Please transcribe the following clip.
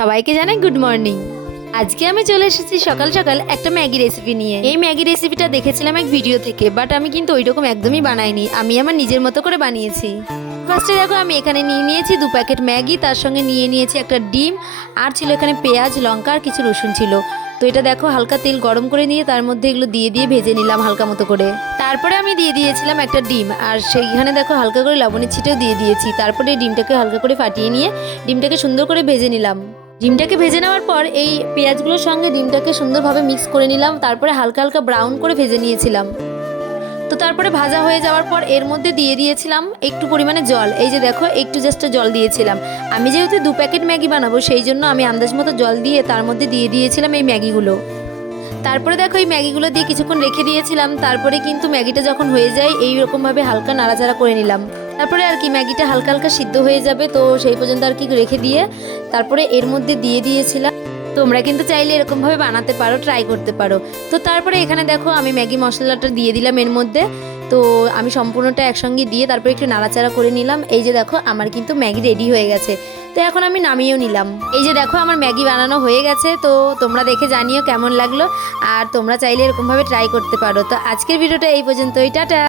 সবাইকে জানাই good morning. আজকে আমি চলে এসেছি সকাল সকাল একটা ম্যাগি রেসিপি নিয়ে। এই ম্যাগি রেসিপিটা দেখেছিলাম এক ভিডিও থেকে, বাট আমি কিন্তু ওইরকম একদমই বানাইনি, আমি আমার নিজের মতো করে বানিয়েছি। ফার্স্টে দেখো আমি এখানে নিয়ে নিয়েছি 2 প্যাকেট ম্যাগি, তার সঙ্গে নিয়ে নিয়েছি একটা ডিম, আর ছিল এখানে পেঁয়াজ, লঙ্কা আর কিছু রসুন ছিল। তো এটা দেখো হালকা তেল গরম করে নিয়ে তার মধ্যে এগুলো দিয়ে ভেজে নিলাম হালকা মতো করে। তারপরে আমি দিয়ে দিয়েছিলাম একটা ডিম, আর সেইখানে দেখো হালকা করে লবণের ছিটেও দিয়ে দিয়েছি। তারপরে ডিমটাকে হালকা করে ফাটিয়ে নিয়ে ডিমটাকে সুন্দর করে ভেজে নিলাম। ডিমটাকে ভেজে নেওয়ার পর এই পেঁয়াজগুলোর সঙ্গে ডিমটাকে সুন্দরভাবে মিক্স করে নিলাম। তারপরে হালকা হালকা ব্রাউন করে ভেজে নিয়েছিলাম। তো তারপরে ভাজা হয়ে যাওয়ার পর এর মধ্যে দিয়ে দিয়েছিলাম একটু পরিমাণে জল। এই যে দেখো একটু জাস্ট জল দিয়েছিলাম। আমি যেহেতু 2 প্যাকেট ম্যাগি বানাবো সেই জন্য আমি আন্দাজ মতো জল দিয়ে তার মধ্যে দিয়ে দিয়েছিলাম এই ম্যাগিগুলো। তারপরে দেখো এই ম্যাগিগুলো দিয়ে কিছুক্ষণ রেখে দিয়েছিলাম। তারপরে কিন্তু ম্যাগিটা যখন হয়ে যায় এইরকমভাবে হালকা নাড়াচাড়া করে নিলাম। তারপরে আর কি ম্যাগিটা হালকা হালকা সিদ্ধ হয়ে যাবে, তো সেই পর্যন্ত আর কি রেখে দিয়ে তারপরে এর মধ্যে দিয়ে দিয়েছিলাম। তোমরা কিন্তু চাইলে এরকমভাবে বানাতে পারো, ট্রাই করতে পারো। তো তারপরে এখানে দেখো আমি ম্যাগি মশলাটা দিয়ে দিলাম এর মধ্যে। তো আমি সম্পূর্ণটা একসঙ্গে দিয়ে তারপরে একটু নাড়াচাড়া করে নিলাম। এই যে দেখো আমার কিন্তু ম্যাগি রেডি হয়ে গেছে। তো এখন আমি নামিয়েও নিলাম। এই যে দেখো আমার ম্যাগি বানানো হয়ে গেছে। তো তোমরা দেখে জানিও কেমন লাগলো, আর তোমরা চাইলে এরকমভাবে ট্রাই করতে পারো। তো আজকের ভিডিওটা এই পর্যন্তই, টাটা।